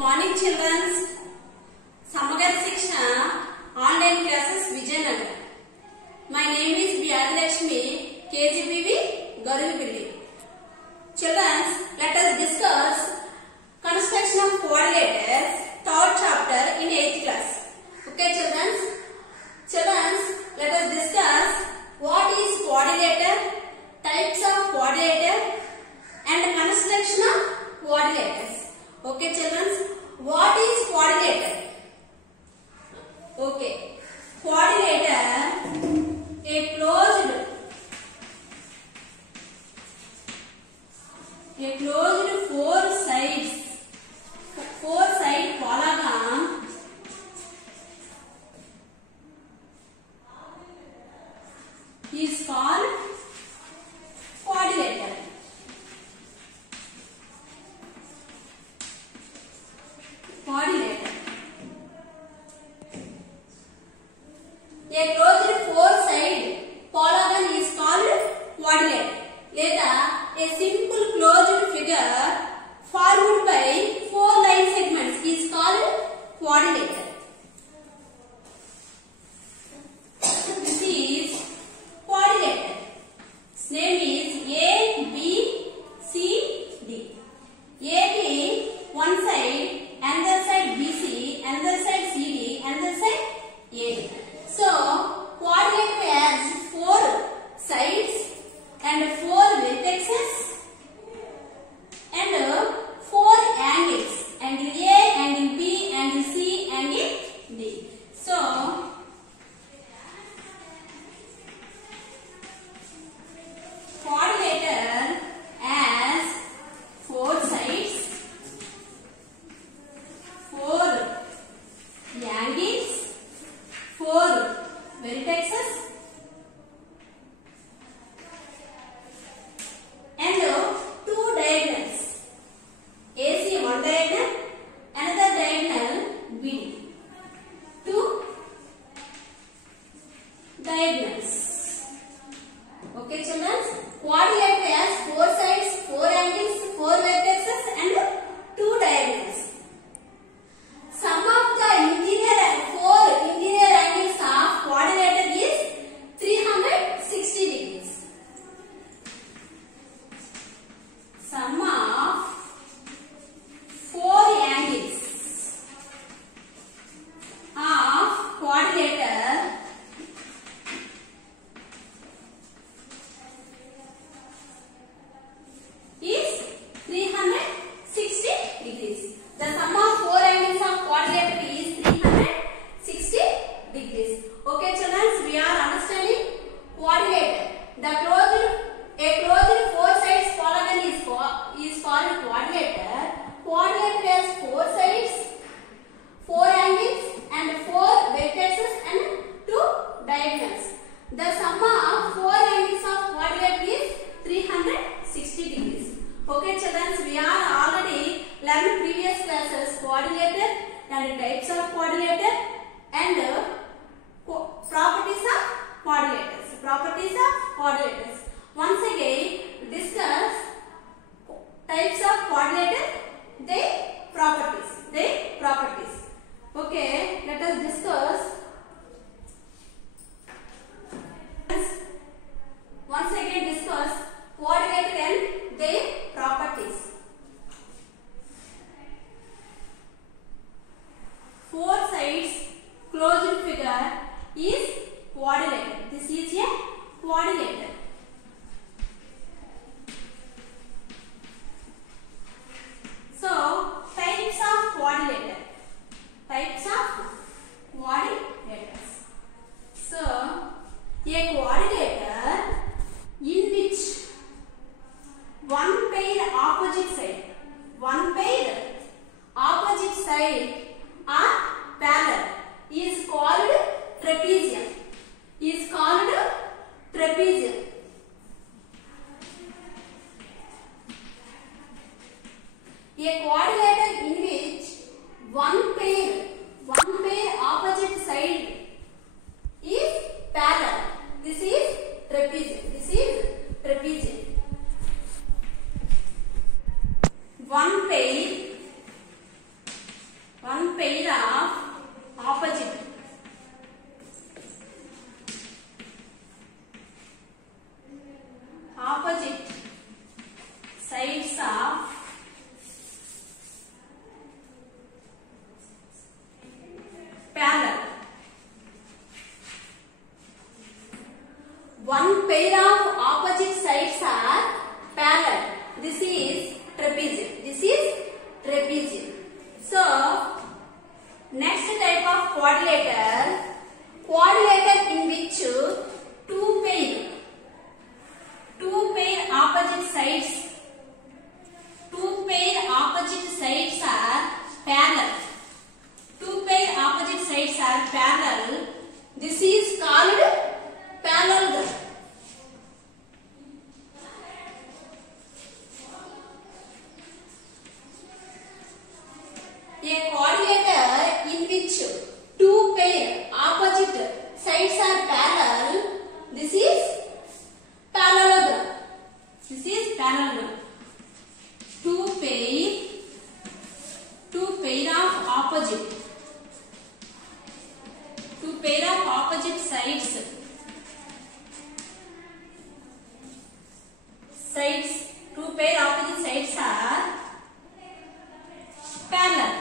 morning, children. Samagar Shikshana online classes Vijayanagar. My name is Vyadalakshmi, KGBV Garuvipilli. Children, let us discuss construction of quadrilaters, third chapter in 8th class. Okay, children. Children, let us discuss what is quadrilater, types of quadrilater, and construction of quadrilaters. Okay, children. What is quadrilater? Okay, quadrilater, a closed four side polygon is called quadrilater. Quadrilater. A closed four side polygon is called quadrilater. Later, a simple closed figure formed by four line segments is called quadrilater. This is quadrilater. Its name is A, B, C, D. AB one side, another side BC, another side CD, another side AD. So, quadrilater has four sides and four vertices and four angles, angle A, angle B, angle C, angle D. So, quadrilater has four sides, four angles, four vertices and two diagonals. AC one diagonal, another diagonal BD. Two diagonals. Okay, children. Quadrilater has four sides, four angles, four vertices, and two diagonals. Sum of the four interior angles of quadrilater is 360 degrees. Sum of four angles of quadrilater is 360 degrees. The sum of four angles of quadrilater is 360 degrees. Okay, children, we are understanding quadrilater. A closed four sides polygon is called quadrilater. Quadrilater has four sides, four angles, and four vertices and two diagonals. The sum of four angles of quadrilater is 360 degrees. Okay, children, we are already learned previous classes quadrilater and types of quadrilater and properties of quadrilaters. Properties of quadrilaters. Once again, discuss types of quadrilater, their properties. Okay, let us discuss. Once again, discuss quadrilater and their properties. Four sides closed figure is quadrilater. This is a quadrilater. So, types of quadrilater. Types of quadrilaters. So, a quadrilater in which one pair opposite side are parallel is called trapezium. A quadrilater in which one pair opposite side is parallel. This is trapezium. One pair pair of opposite sides of parallel. One pair of opposite sides are parallel. This is trapezium. This is trapezium. So, next type of quadrilateral in which two pair opposite sides are parallel. Two pair opposite sides are parallel. This is called parallelogram. A quadrilateral in which two pair opposite sides are parallel. This is parallelogram. This is parallelogram. Two pair of opposite sides. Two pair opposite sides are parallel.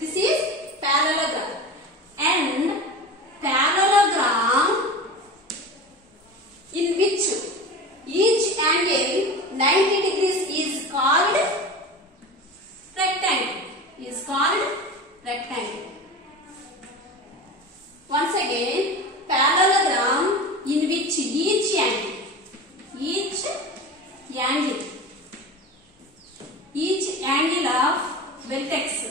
This is parallelogram. And parallelogram in which each angle 90 degrees is called rectangle. Once again, parallelogram in which each angle of vertex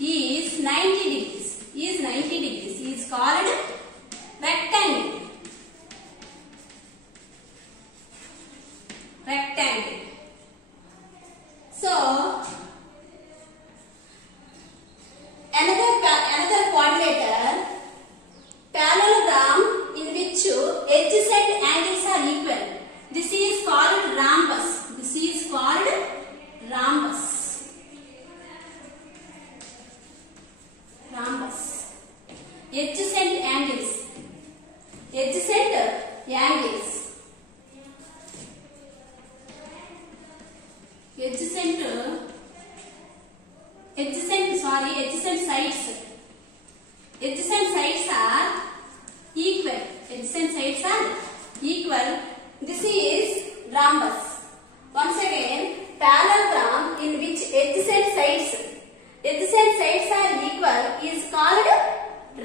is 90 degrees is called rectangle. So, another quadrilateral parallelogram in which adjacent angles are equal. This is called rhombus. Adjacent angles. Adjacent sides are equal. This is rhombus. Once again, parallelogram in which adjacent sides are equal is called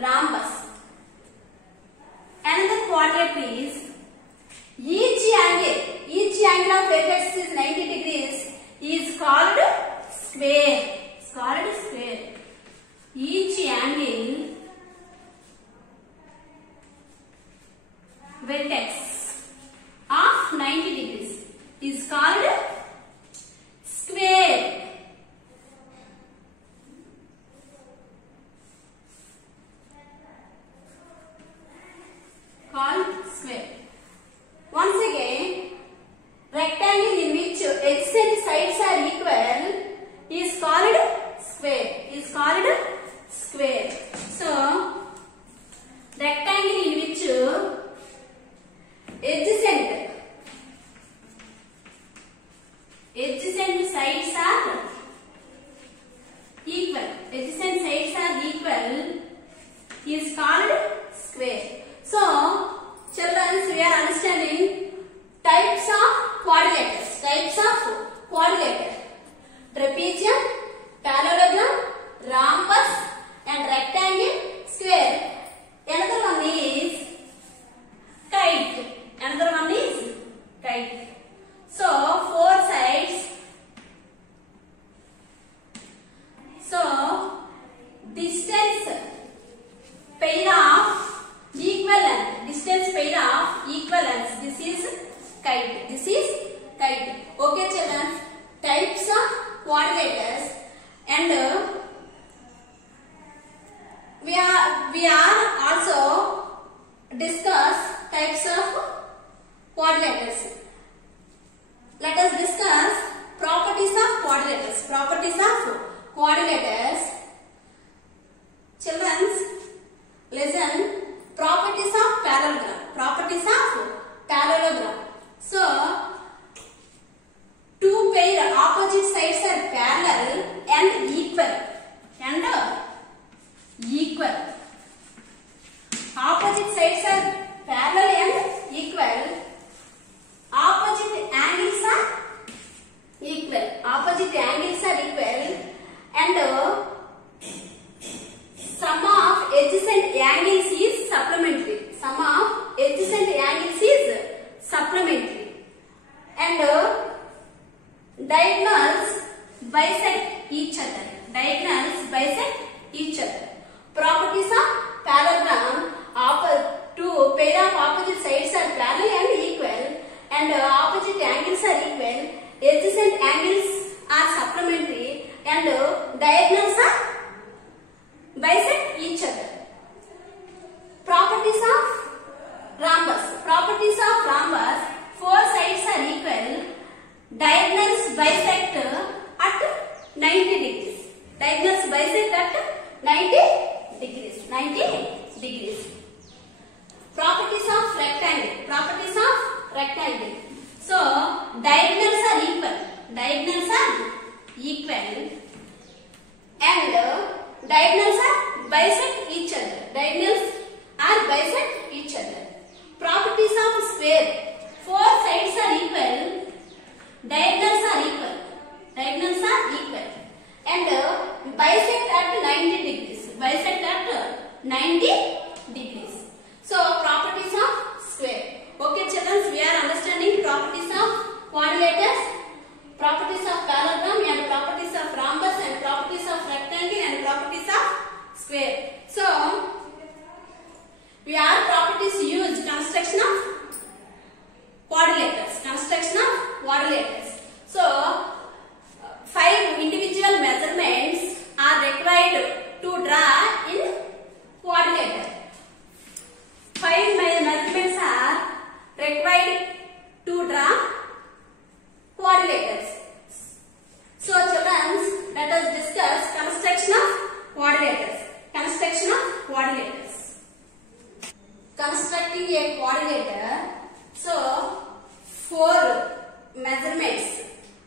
rhombus. Another quadrilateral is each angle of vertex is 90 degrees is called square. Each angle vertex of 90 degrees is called square. Once again, rectangle in which adjacent sides are equal is called square. So, rectangle in which adjacent sides are equal. Is called square. So, children, we are understanding types of quadrilaterals. Trapezium, parallelogram, rhombus, and rectangle, square. Another one is kite. So, four sides. So, distance pair of equivalence. This is kite. Okay, children. Types of quadrilaters, and we are also discuss types of quadrilaters. Let us discuss diagonals bisect each other. Diagonals bisect each other. Properties of parallelogram: two pair of opposite sides are parallel and equal, and opposite angles are equal. Adjacent angles are supplementary, and diagonals are bisect each other. Properties of rhombus. Properties of rhombus: four sides are equal. Diagonals bisect at 90 degrees. Diagonals bisect at 90 degrees. 90 degrees. Properties of rectangle. Properties of rectangle. So diagonals are equal. Diagonals are equal, and diagonals are bisect each other. Diagonals are bisect each other. Properties of square: four sides are equal. Diagonals are equal. Diagonals are equal, and bisect at 90 degrees. Bisect at 90 degrees. So properties of square. Okay, children, we are understanding properties of quadrilaters, properties of parallelogram, and properties of rhombus, and properties of rectangle, and properties of square. So we are properties used construction of quadrilaters. Construction of quadrilaters. So 5 individual measurements are required to draw in quadrilater. 5 measurements are required to draw quadrilaters. So children, let us discuss construction of quadrilaters. Construction of quadrilaters. Constructing a quadrilater. So 4 measurements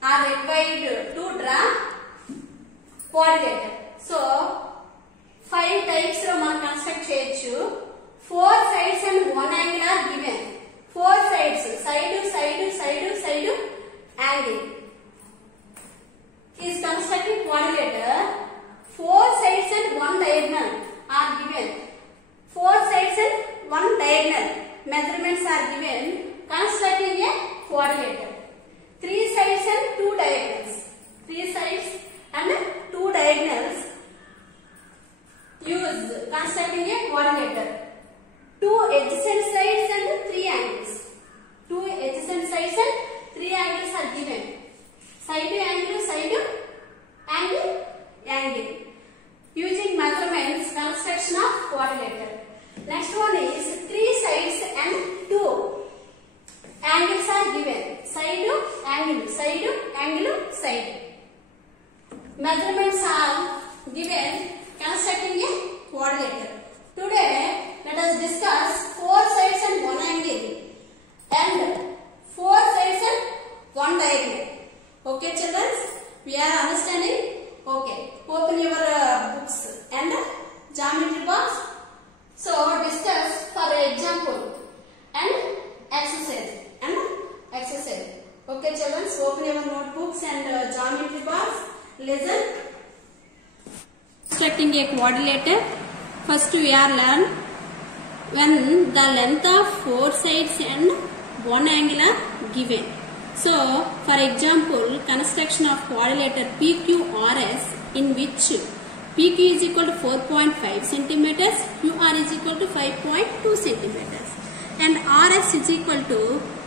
are required to draw quadrilater. So 5 types of construct cheyochu. 4 sides and 1 angle are given. 4 sides, side, angle is constructed quadrilater. 4 sides and 1 diagonal are given. 4 sides and 1 diagonal measurements are given. Constructing a quadrilater. 3 sides and 2 diagonals. 3 sides and 2 diagonals used constructing a quadrilater. 2 adjacent sides and 3 angles. 2 adjacent sides and 3 angles are given. Side angle, angle. Using measurements, construction of quadrilater. Next one is 3 sides and 2 angles are given. Side, angle, side. Measurements are given constructing a quadrilater. Today, let us discuss 4 sides and 1 angle and 4 sides and 1 diagonal. Okay, children, we are understanding. Okay, open your books and geometry box. So discuss for example and exercise. Okay, children, open your notebooks and geometry box. Listen. Constructing a quadrilater. First we are learn when the length of 4 sides and 1 angle are given. So for example, construction of quadrilater PQRS, in which PQ is equal to 4.5 centimeters, QR is equal to 5.2 centimeters, and RS is equal to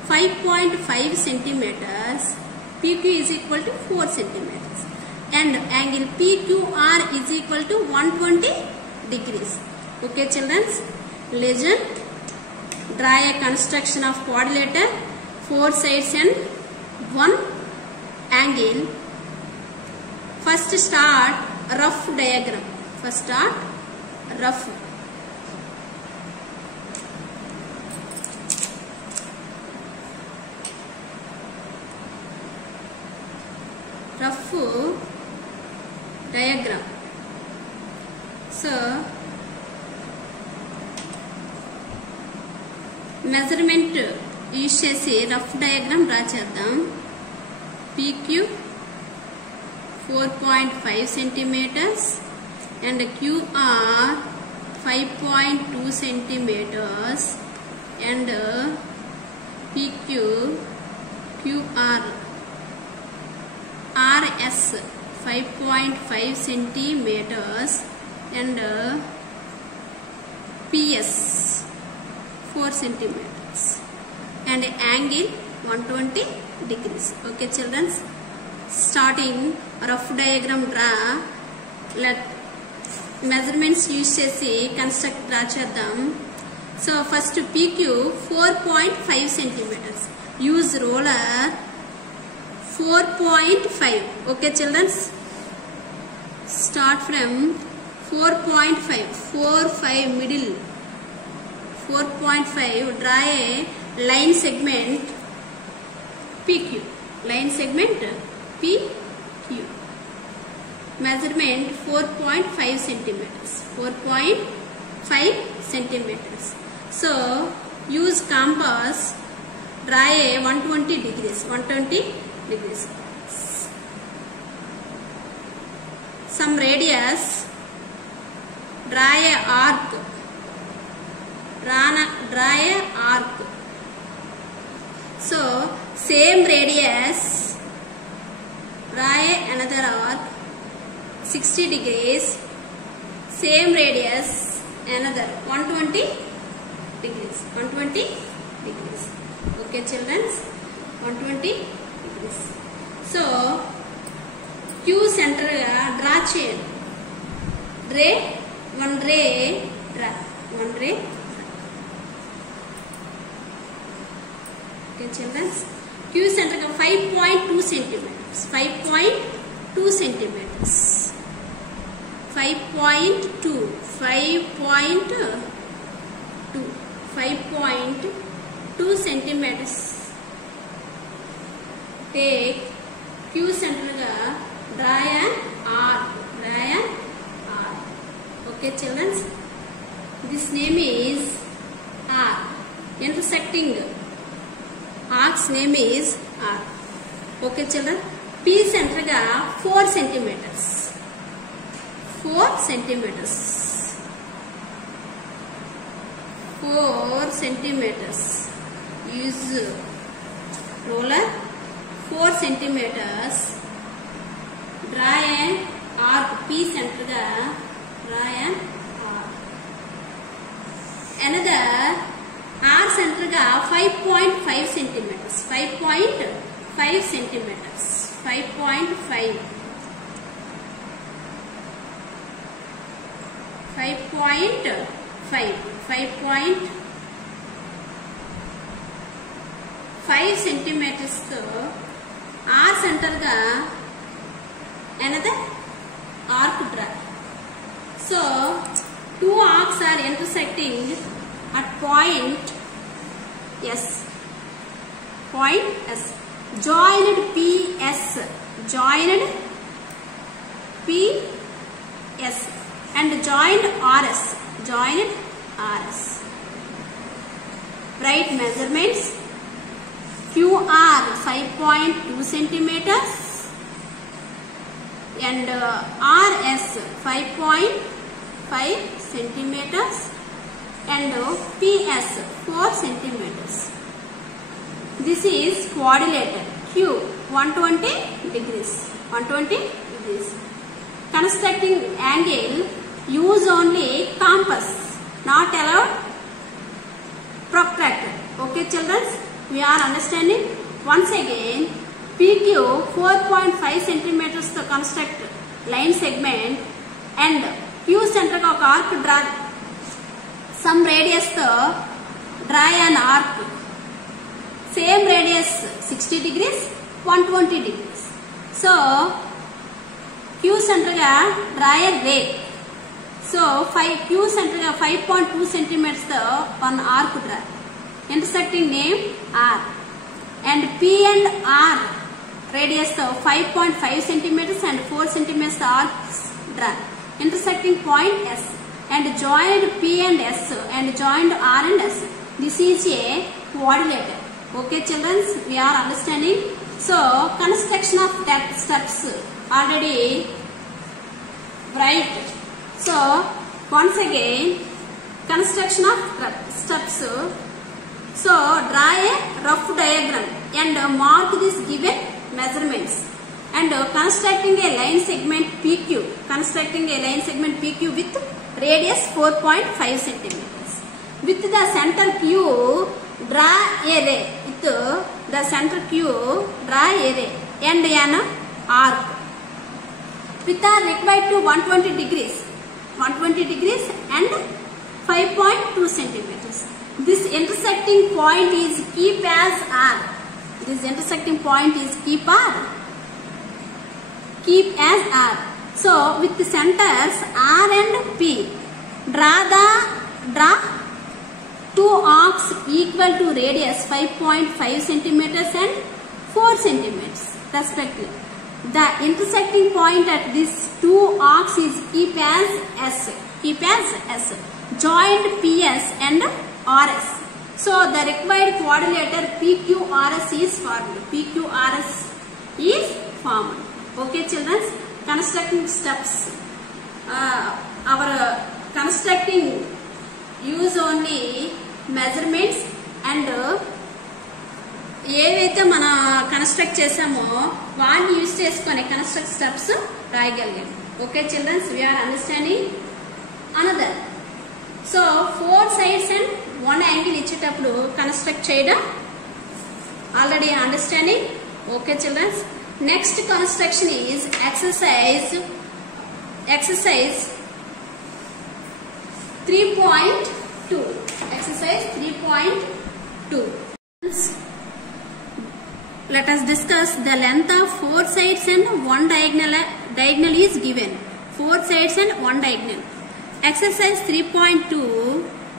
5.5 centimeters. PQ is equal to 4 centimeters, and angle PQR is equal to 120 degrees. Okay, children, listen. Draw a construction of quadrilater, 4 sides and 1 angle. First start rough diagram. Rough. Diagram. So measurement use చేసి rough diagram draw చేద్దాం. PQ 4.5 centimeters and QR 5.2 centimeters and PQ QR RS 5.5 centimeters and PS 4 centimeters and angle 120 degrees. Okay children, starting rough diagram draw. Let measurements use chesi construct draw cheddam. So first PQ 4.5 centimeters. Use roller 4.5. Okay children, start from 4.5. 4.5 middle. 4.5. Draw a line segment PQ. Line segment PQ. Measurement 4.5 centimeters. 4.5 centimeters. So use compass. Draw a 120 degrees. 120 degrees. Some radius. Draw a arc. Draw a arc. So same radius. Draw another arc. 60 degrees. Same radius. Another 120 degrees. 120 degrees. Okay children, 120 degrees. So Q center draw cheyandi. Ray, one ray draw. One ray. Okay children, Q center 5.2 centimeters. 5.2 centimeters. 5.2. 5.2 centimeters. Take Q center draw an arc. Draw an arc. Okay children, this name is arc. Intersecting arc's name is arc. Okay children, P center 4 centimeters. 4 centimeters. 4 centimeters. Use roller. 4 centimeters. Draw an arc. P center draw an arc. Another R center 5.5 centimeters. 5.5 centimeters. 5.5. 5 centimeters to R center another arc draw. So two arcs are intersecting at point S. Point S. Joined PS. Joined PS. And joined RS. Joined RS. Write measurements. QR 5.2 centimeters and RS 5.5 centimeters and PS 4 centimeters. This is quadrilateral. Q 120 degrees. 120 degrees. Constructing angle, use only compass, not allowed protractor. Okay children, we are understanding. Once again, PQ 4.5 centimeters to construct line segment and Q center का arc draw. Some radius to draw an arc. Same radius 60 degrees, 120 degrees. So Q center का draw a ray. So Q center का 5.2 centimeters to one arc draw. Intersecting name R. And P and R radius to 5.5 centimeters and 4 centimeters to arcs draw. Intersecting point S. And joined P and S and joined R and S. This is a quadrilateral. Okay children, we are understanding. So construction of that steps already right. So once again, construction of steps. So draw a rough diagram and mark these given measurements and constructing a line segment PQ. Constructing a line segment PQ with radius 4.5 centimeters. With the center Q, draw a ray. With the center Q, draw a ray and an arc. With the required to 120 degrees and 5.2 centimeters. This intersecting point is keep as R. This intersecting point is keep as R. So with the centers R and P, draw two arcs equal to radius 5.5 centimeters and 4 centimeters respectively. The intersecting point at these two arcs is keep as S. Joined PS and RS. So the required quadrilateral PQRS is formed. Okay, children. Constructing steps. Our constructing use only measurements and ఏవైతే మన construct చేసామో వాటిని use చేసుకొని construct steps రాయగలిగాం. Okay childrens, we are understanding another. So 4 sides and 1 angle ఇచ్చేటప్పుడు construct చేయడం already understanding. Okay childrens, next construction is exercise 3.2. Exercise 3.2. Let us discuss the length of 4 sides and 1 diagonal is given. 4 sides and 1 diagonal. Exercise 3.2.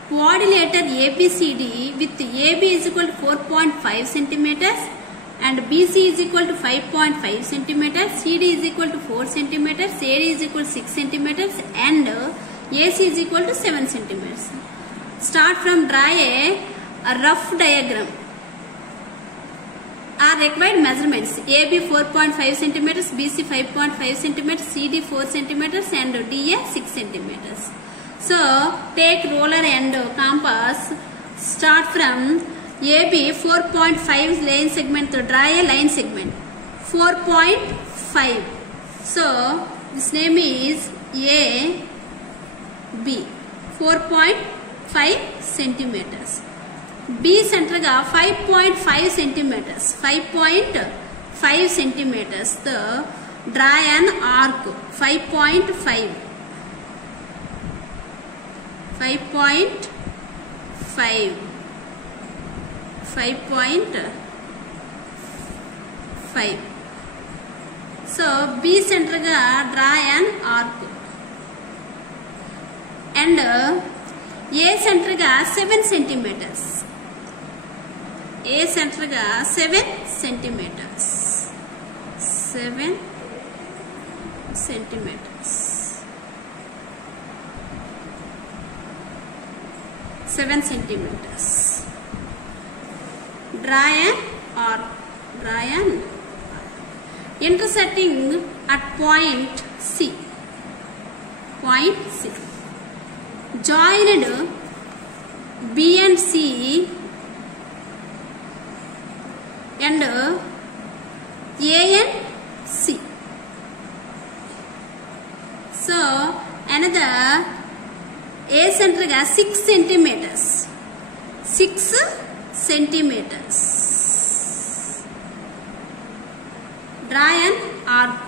Quadrilateral ABCD with AB is equal to 4.5 centimeters and BC is equal to 5.5 centimeters, CD is equal to 4 centimeters, AD is equal to 6 centimeters and AC is equal to 7 centimeters. Start from draw a rough diagram. Are required measurements: AB 4.5 centimeters, BC 5.5 centimeters, CD 4 centimeters and DA 6 centimeters. So take ruler and compass. Start from AB 4.5 line segment to draw a line segment 4.5. So this name is AB 4.5 centimeters. B center ga 5.5 centimeters. 5.5 centimeters. The draw an arc 5.5. 5.5. 5.5. So B center ga draw an arc. And A center ga 7 centimeters. A center ga 7 centimeters. 7 centimeters. 7 centimeters. Draw an arc. Intersecting at point C. Point C. Joined B and C and A and C. So another A center ga 6 centimeters. 6 centimeters. Draw an arc.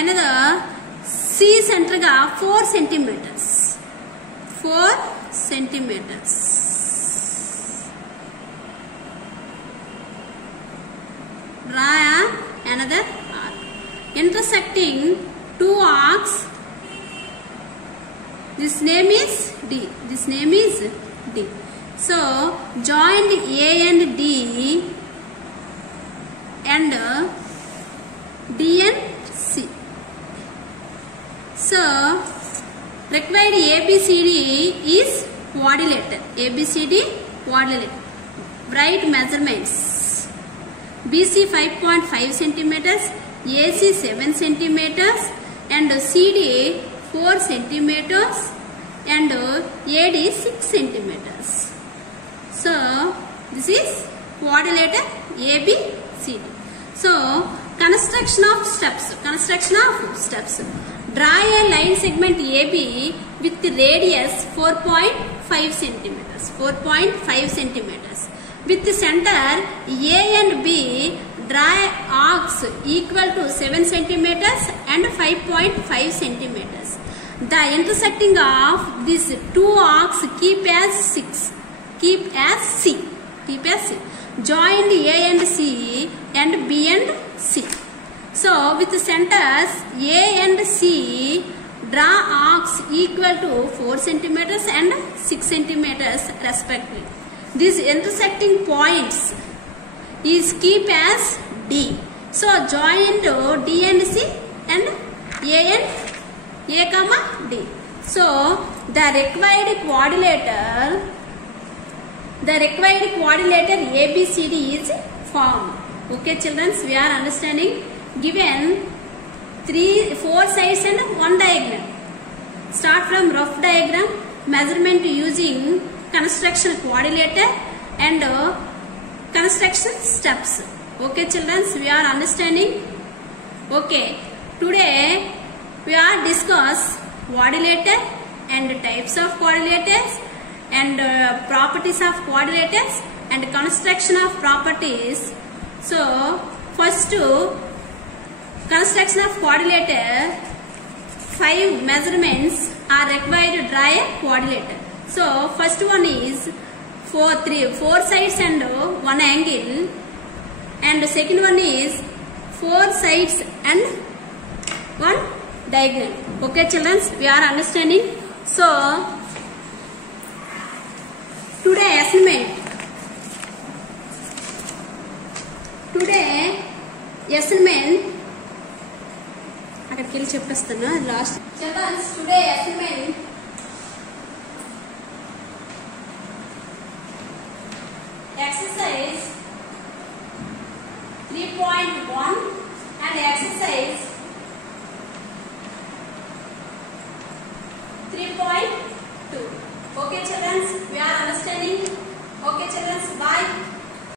Another C center ga 4 centimeters. 4 centimeters. Draw another arc. Intersecting two arcs. This name is D. This name is D. So joined A and D and D and C. So required ABCD is quadrilateral. ABCD quadrilateral. Write measurements. BC 5.5 centimeters, AC 7 centimeters and CD 4 centimeters and AD 6 centimeters. So this is quadrilateral ABCD. So construction of steps. Draw a line segment AB with radius 4.5 centimeters. With the center A and B, draw arcs equal to 7 centimeters and 5.5 centimeters. The intersecting of these two arcs keep as C. Join A and C and B and C. So with the centers A and C, draw arcs equal to 4 centimeters and 6 centimeters respectively. These intersecting points is keep as D. So join D and C and A comma D. So the required quadrilateral ABCD is formed. Okay, children, we are understanding. Given 4 sides and 1 diagonal. Start from rough diagram, measurement using construction quadrilateral and construction steps. Okay, children, we are understanding. Okay, today we are discuss quadrilateral and types of quadrilaterals and properties of quadrilaterals and construction of properties. So first, construction of quadrilateral, 5 measurements are required to draw a quadrilateral. So first one is 4 sides and 1 angle, and the second one is 4 sides and 1 diagonal. Okay, children, we are understanding. So today assignment. అక్కడికి వెళ్ళి చెప్పేస్తాను last. Childrens, today assignment exercise 3.1 and exercise 3.2. Okay,